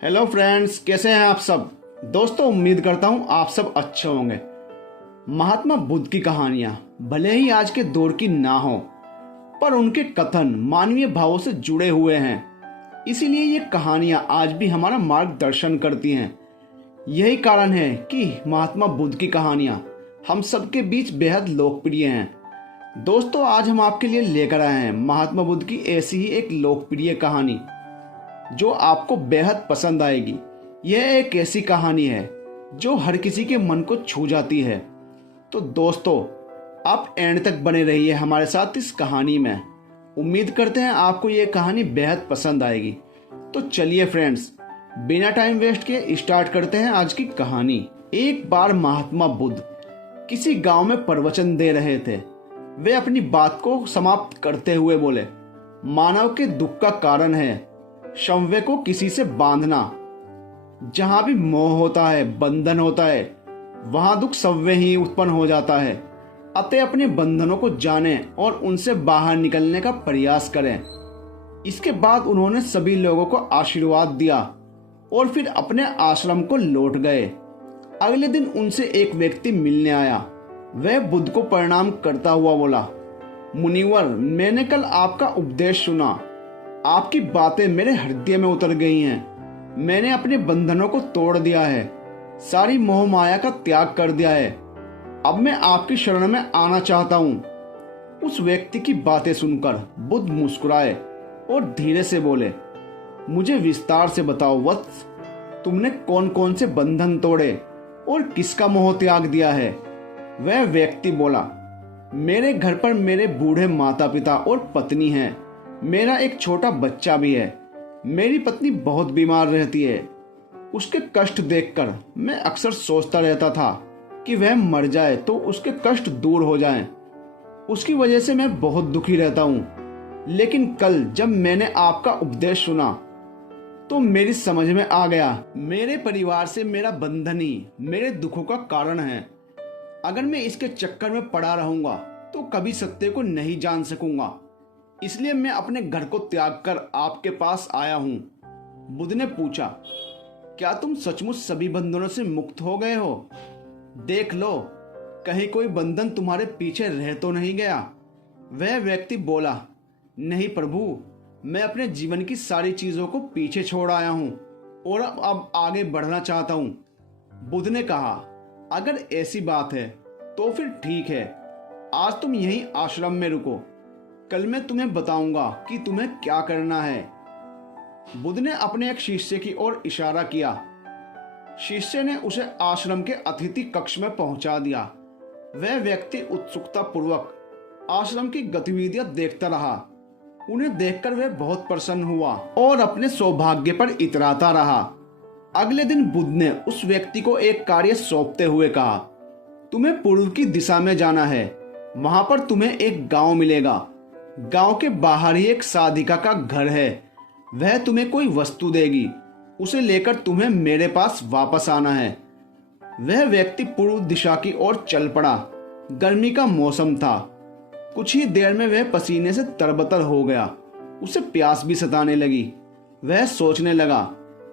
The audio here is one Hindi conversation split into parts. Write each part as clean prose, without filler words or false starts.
हेलो फ्रेंड्स, कैसे हैं आप सब। दोस्तों, उम्मीद करता हूं आप सब अच्छे होंगे। महात्मा बुद्ध की कहानियां भले ही आज के दौर की ना हो, पर उनके कथन मानवीय भावों से जुड़े हुए हैं। इसीलिए ये कहानियां आज भी हमारा मार्गदर्शन करती हैं। यही कारण है कि महात्मा बुद्ध की कहानियां हम सबके बीच बेहद लोकप्रिय हैं। दोस्तों, आज हम आपके लिए लेकर आए हैं महात्मा बुद्ध की ऐसी ही एक लोकप्रिय कहानी जो आपको बेहद पसंद आएगी। यह एक ऐसी कहानी है जो हर किसी के मन को छू जाती है। तो दोस्तों, आप एंड तक बने रहिए हमारे साथ इस कहानी में। उम्मीद करते हैं आपको ये कहानी बेहद पसंद आएगी। तो चलिए फ्रेंड्स, बिना टाइम वेस्ट किए स्टार्ट करते हैं आज की कहानी। एक बार महात्मा बुद्ध किसी गांव में प्रवचन दे रहे थे। वे अपनी बात को समाप्त करते हुए बोले, मानव के दुख का कारण है संवेग को किसी से बांधना। जहां भी मोह होता है, बंधन होता है, वहां दुख संवेग ही उत्पन्न हो जाता है। अतः अपने बंधनों को जानें और उनसे बाहर निकलने का प्रयास करें। इसके बाद उन्होंने सभी लोगों को आशीर्वाद दिया और फिर अपने आश्रम को लौट गए। अगले दिन उनसे एक व्यक्ति मिलने आया। वह बुद्ध को प्रणाम करता हुआ बोला, मुनिवर, मैंने कल आपका उपदेश सुना। आपकी बातें मेरे हृदय में उतर गई हैं। मैंने अपने बंधनों को तोड़ दिया है, सारी मोह माया का त्याग कर दिया है। अब मैं आपकी शरण में आना चाहता हूँ। उस व्यक्ति की बातें सुनकर बुद्ध मुस्कुराए और धीरे से बोले, मुझे विस्तार से बताओ वत्स, तुमने कौन कौन से बंधन तोड़े और किसका मोह त्याग दिया है। वह व्यक्ति बोला, मेरे घर पर मेरे बूढ़े माता पिता और पत्नी हैं। मेरा एक छोटा बच्चा भी है। मेरी पत्नी बहुत बीमार रहती है। उसके कष्ट देखकर मैं अक्सर सोचता रहता था कि वह मर जाए तो उसके कष्ट दूर हो जाएं। उसकी वजह से मैं बहुत दुखी रहता हूँ। लेकिन कल जब मैंने आपका उपदेश सुना तो मेरी समझ में आ गया, मेरे परिवार से मेरा बंधन ही मेरे दुखों का कारण है। अगर मैं इसके चक्कर में पड़ा रहूंगा तो कभी सत्य को नहीं जान सकूंगा। इसलिए मैं अपने घर को त्याग कर आपके पास आया हूँ। बुद्ध ने पूछा, क्या तुम सचमुच सभी बंधनों से मुक्त हो गए हो? देख लो, कहीं कोई बंधन तुम्हारे पीछे रह तो नहीं गया। वह व्यक्ति बोला, नहीं प्रभु, मैं अपने जीवन की सारी चीजों को पीछे छोड़ आया हूँ और अब आगे बढ़ना चाहता हूँ। बुद्ध ने कहा, अगर ऐसी बात है तो फिर ठीक है, आज तुम यहीं आश्रम में रुको। कल मैं तुम्हें बताऊंगा कि तुम्हें क्या करना है। बुद्ध ने अपने एक शिष्य की ओर इशारा किया। शिष्य ने उसे आश्रम के अतिथि कक्ष में पहुंचा दिया। वह व्यक्ति उत्सुकता पूर्वक आश्रम की गतिविधियां देखता रहा। उन्हें देखकर वह बहुत प्रसन्न हुआ और अपने सौभाग्य पर इतराता रहा। अगले दिन बुद्ध ने उस व्यक्ति को एक कार्य सौंपते हुए कहा, तुम्हें पूर्व की दिशा में जाना है। वहां पर तुम्हें एक गांव मिलेगा। गांव के बाहर ही एक साधिका का घर है। वह तुम्हें कोई वस्तु देगी। उसे लेकर तुम्हें मेरे पास वापस आना है। वह व्यक्ति पूर्व दिशा की ओर चल पड़ा। गर्मी का मौसम था। कुछ ही देर में वह पसीने से तरबतर हो गया। उसे प्यास भी सताने लगी। वह सोचने लगा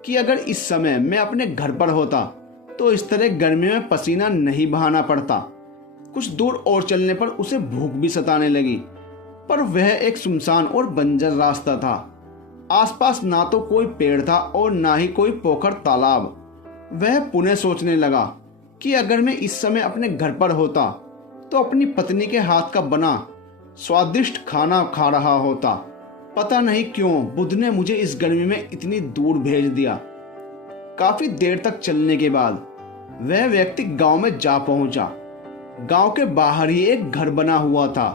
कि अगर इस समय मैं अपने घर पर होता तो इस तरह गर्मी में पसीना नहीं बहाना पड़ता। कुछ दूर और चलने पर उसे भूख भी सताने लगी, पर वह एक सुनसान और बंजर रास्ता था। आसपास ना तो कोई पेड़ था और ना ही कोई पोखर तालाब। वह पुनः सोचने लगा कि अगर मैं इस समय अपने घर पर होता तो अपनी पत्नी के हाथ का बना स्वादिष्ट खाना खा रहा होता। पता नहीं क्यों बुद्ध ने मुझे इस गर्मी में इतनी दूर भेज दिया। काफी देर तक चलने के बाद वह व्यक्ति गांव में जा पहुंचा। गांव के बाहर ही एक घर बना हुआ था।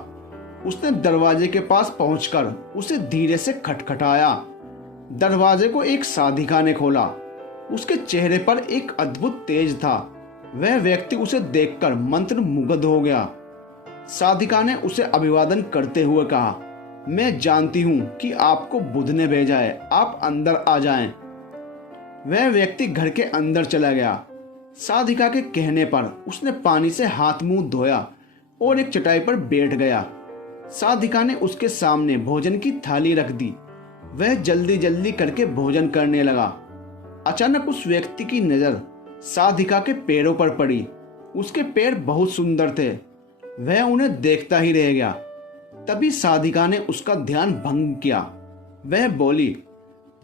उसने दरवाजे के पास पहुंचकर उसे धीरे से खटखटाया। दरवाजे को एक साधिका ने खोला। उसके चेहरे पर एक अद्भुत तेज था। वह व्यक्ति उसे देखकर मंत्रमुग्ध हो गया। साधिका ने उसे अभिवादन करते हुए कहा, मैं जानती हूं कि आपको बुद्ध ने भेजा है, आप अंदर आ जाएं। वह व्यक्ति घर के अंदर चला गया। साधिका के कहने पर उसने पानी से हाथ मुंह धोया और एक चटाई पर बैठ गया। साधिका ने उसके सामने भोजन की थाली रख दी। वह जल्दी जल्दी करके भोजन करने लगा। अचानक उस व्यक्ति की नजर साधिका के पैरों पर पड़ी। उसके पैर बहुत सुंदर थे। वह उन्हें देखता ही रह गया। तभी साधिका ने उसका ध्यान भंग किया। वह बोली,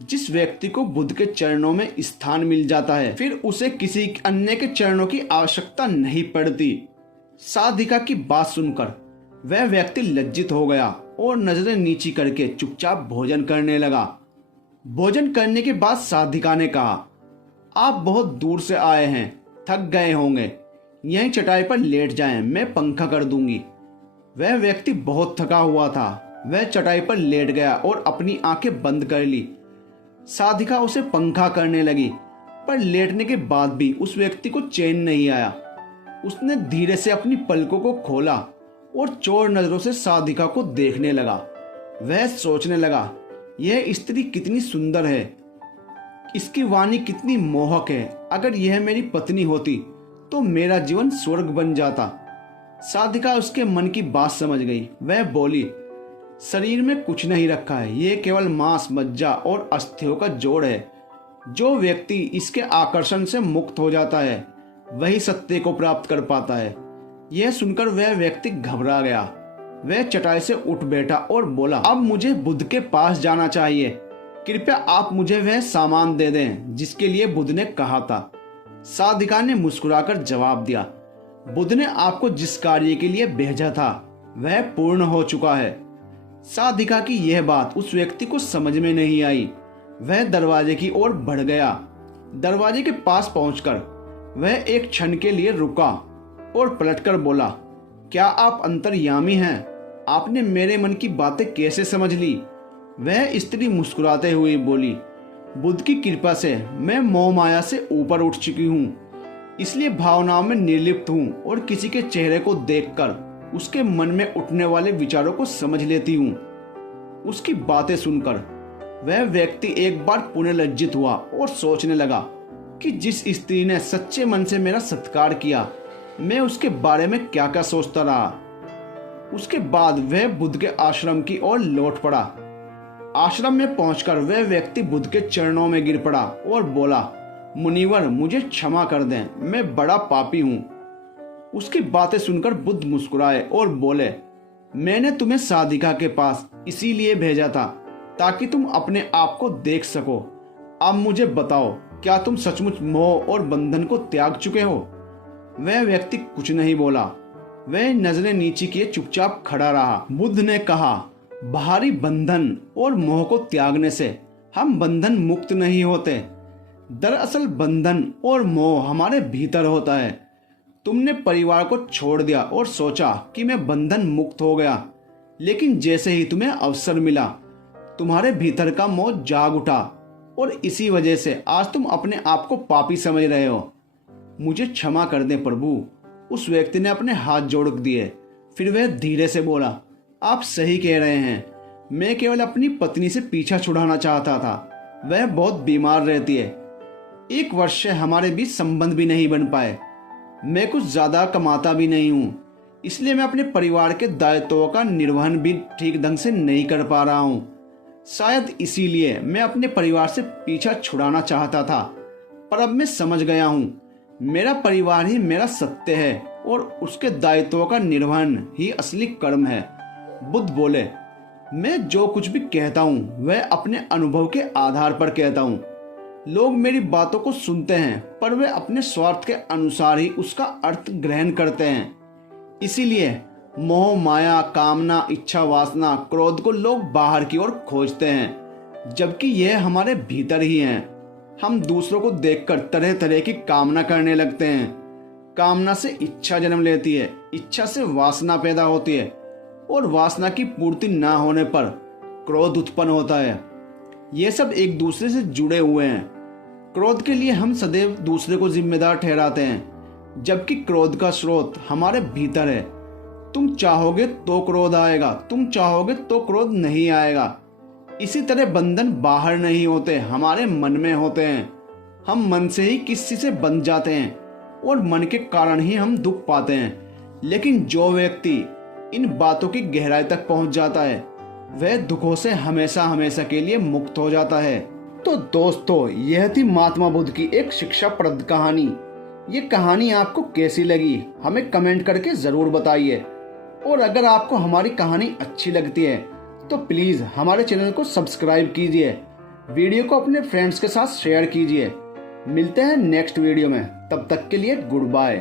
जिस व्यक्ति को बुद्ध के चरणों में स्थान मिल जाता है फिर उसे किसी अन्य के चरणों की आवश्यकता नहीं पड़ती। साधिका की बात सुनकर वह व्यक्ति लज्जित हो गया और नजरें नीची करके चुपचाप भोजन करने लगा। भोजन करने के बाद साधिका ने कहा, आप बहुत दूर से आए हैं, थक गए होंगे, यहीं चटाई पर लेट जाएं, मैं पंखा कर दूंगी। वह व्यक्ति बहुत थका हुआ था। वह चटाई पर लेट गया और अपनी आंखें बंद कर ली। साधिका उसे पंखा करने लगी, पर लेटने के बाद भी उस व्यक्ति को चैन नहीं आया। उसने धीरे से अपनी पलकों को खोला और चोर नजरों से साधिका को देखने लगा। वह सोचने लगा, यह स्त्री कितनी सुंदर है, इसकी वाणी कितनी मोहक है। अगर यह मेरी पत्नी होती तो मेरा जीवन स्वर्ग बन जाता। साधिका उसके मन की बात समझ गई। वह बोली, शरीर में कुछ नहीं रखा है, यह केवल मांस, मज्जा और अस्थियों का जोड़ है। जो व्यक्ति इसके आकर्षण से मुक्त हो जाता है वही सत्य को प्राप्त कर पाता है। यह सुनकर वह व्यक्ति घबरा गया। वह चटाई से उठ बैठा और बोला, अब मुझे बुद्ध के पास जाना चाहिए। कृपया आप मुझे वह सामान दे दें जिसके लिए बुद्ध ने कहा था। साधिका ने मुस्कुराकर जवाब दिया, बुद्ध ने आपको जिस कार्य के लिए भेजा था वह पूर्ण हो चुका है। साधिका की यह बात उस व्यक्ति को समझ में नहीं आई। वह दरवाजे की ओर बढ़ गया। दरवाजे के पास पहुंचकर वह एक क्षण के लिए रुका और पलटकर बोला, क्या आप अंतर्यामी हैं? आपने मेरे मन की बातें कैसे समझ ली? वह स्त्री मुस्कुराते हुए बोली, बुद्ध की कृपा से मैं मोह माया से ऊपर उठ चुकी हूँ, इसलिए भावनाओं में निर्लिप्त हूँ और किसी के चेहरे को देखकर उसके मन में उठने वाले विचारों को समझ लेती हूँ। उसकी बातें सुनकर वह व्यक्ति एक बार पुनः लज्जित हुआ और सोचने लगा कि जिस स्त्री ने सच्चे मन से मेरा सत्कार किया, मैं उसके बारे में क्या क्या सोचता रहा। उसके बाद वह बुद्ध के आश्रम की ओर लौट पड़ा। आश्रम में पहुंचकर वह व्यक्ति बुद्ध के चरणों में गिर पड़ा और बोला, मुनिवर मुझे क्षमा कर दें, मैं बड़ा पापी हूँ। उसकी बातें सुनकर बुद्ध मुस्कुराए और बोले, मैंने तुम्हें साधिका के पास इसीलिए भेजा था ताकि तुम अपने आप को देख सको। अब मुझे बताओ, क्या तुम सचमुच मोह और बंधन को त्याग चुके हो? वह व्यक्ति कुछ नहीं बोला। वह नजरें नीचे किए चुपचाप खड़ा रहा। बुद्ध ने कहा, बाहरी बंधन और मोह को त्यागने से हम बंधन मुक्त नहीं होते। दरअसल बंधन और मोह हमारे भीतर होता है। तुमने परिवार को छोड़ दिया और सोचा कि मैं बंधन मुक्त हो गया, लेकिन जैसे ही तुम्हें अवसर मिला तुम्हारे भीतर का मोह जाग उठा और इसी वजह से आज तुम अपने आप को पापी समझ रहे हो। मुझे क्षमा कर दें प्रभु। उस व्यक्ति ने अपने हाथ जोड़ दिए। फिर वह धीरे से बोला, आप सही कह रहे हैं, मैं केवल अपनी पत्नी से पीछा छुड़ाना चाहता था। वह बहुत बीमार रहती है। 1 वर्ष से हमारे बीच संबंध भी नहीं बन पाए। मैं कुछ ज्यादा कमाता भी नहीं हूँ, इसलिए मैं अपने परिवार के दायित्वों का निर्वहन भी ठीक ढंग से नहीं कर पा रहा हूँ। शायद इसीलिए मैं अपने परिवार से पीछा छुड़ाना चाहता था, पर अब मैं समझ गया हूँ मेरा परिवार ही मेरा सत्य है और उसके दायित्वों का निर्वहन ही असली कर्म है। बुद्ध बोले, मैं जो कुछ भी कहता हूँ वह अपने अनुभव के आधार पर कहता हूँ। लोग मेरी बातों को सुनते हैं पर वे अपने स्वार्थ के अनुसार ही उसका अर्थ ग्रहण करते हैं। इसीलिए मोह, माया, कामना, इच्छा, वासना, क्रोध को लोग बाहर की ओर खोजते हैं, जबकि यह हमारे भीतर ही है। हम दूसरों को देखकर तरह तरह की कामना करने लगते हैं। कामना से इच्छा जन्म लेती है, इच्छा से वासना पैदा होती है और वासना की पूर्ति ना होने पर क्रोध उत्पन्न होता है। ये सब एक दूसरे से जुड़े हुए हैं। क्रोध के लिए हम सदैव दूसरे को जिम्मेदार ठहराते हैं, जबकि क्रोध का स्रोत हमारे भीतर है। तुम चाहोगे तो क्रोध आएगा, तुम चाहोगे तो क्रोध नहीं आएगा। इसी तरह बंधन बाहर नहीं होते, हमारे मन में होते हैं। हम मन से ही किसी से बंध जाते हैं और मन के कारण ही हम दुख पाते हैं। लेकिन जो व्यक्ति इन बातों की गहराई तक पहुंच जाता है वह दुखों से हमेशा हमेशा के लिए मुक्त हो जाता है। तो दोस्तों, यह थी महात्मा बुद्ध की एक शिक्षाप्रद कहानी। ये कहानी आपको कैसी लगी हमें कमेंट करके ज़रूर बताइए। और अगर आपको हमारी कहानी अच्छी लगती है तो प्लीज़ हमारे चैनल को सब्सक्राइब कीजिए, वीडियो को अपने फ्रेंड्स के साथ शेयर कीजिए। मिलते हैं नेक्स्ट वीडियो में, तब तक के लिए गुड बाय।